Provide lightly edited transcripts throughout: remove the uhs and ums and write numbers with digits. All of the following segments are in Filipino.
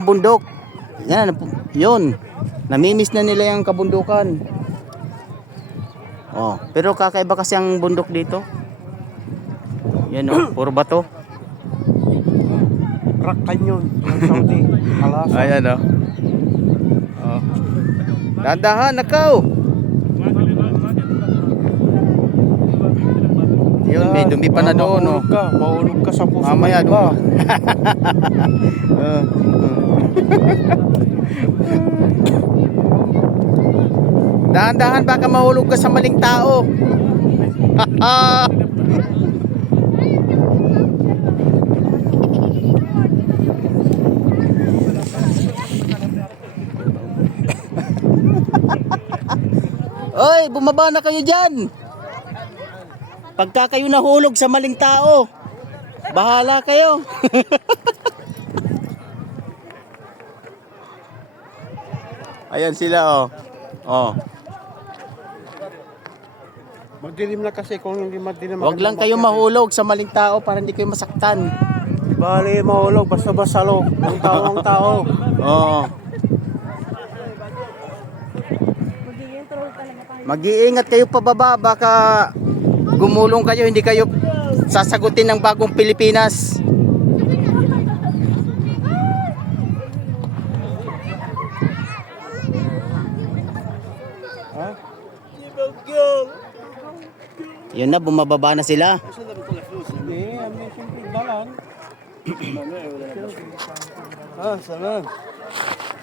Bundok. Yan, yun. Namimiss na nila yung kabundukan. Oh, pero kakaiba kasi ang bundok dito. Yan oh, puro bato. Rock Canyon ng Saudi, Alaska. Ayan oh. Oh. Dandahan, nakaw. Yun, may dumi pa na doon oh. Mahulog ka sa puso. Mamaya doon. Dahan-dahan baka mahulog ka sa maling tao. Oy, bumaba na kayo dyan. Pagka kayo nahulog sa maling tao, bahala kayo. Ayan sila oh. Oh. Magdilim na kasi kung hindi madilim. Wag lang kayo mahulog sa maling tao para hindi kayo masaktan. Bali mahulog basta-basta lo. Ang tao ang tao. Oo. Mag-iingat kayo pababa, baka gumulong kayo, hindi kayo sasagutin ng bagong Pilipinas. Yun na, bumababa na sila.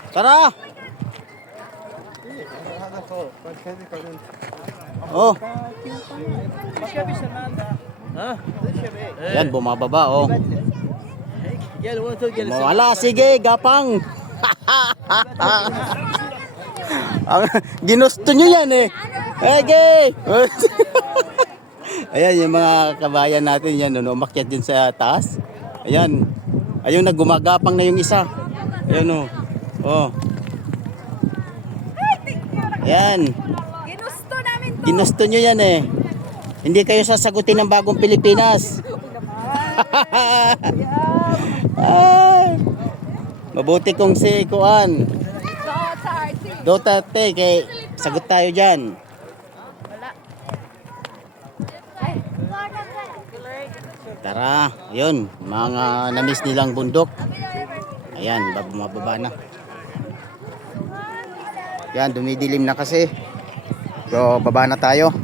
Tara! Oh. Yan, bumababa oh. Wala, sige, gapang. Ginusto nyo yan eh. Okay. Ayan yung mga kabayan natin yan, no, umakyat din sa taas. Ayan. Ayun na, gumagapang na yung isa. Ayan oh. Oh. Ayan. Ginusto namin to. Ginusto nyo yan eh. Hindi kayo sasagutin ng bagong Pilipinas. Ay, mabuti kong si Kuan Duterte, kay sagot tayo dyan. Tara, yun, mga namiss nilang bundok. Ayan, mababa na. Yan, dumidilim na kasi. So, baba na tayo.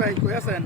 Kuya Sen.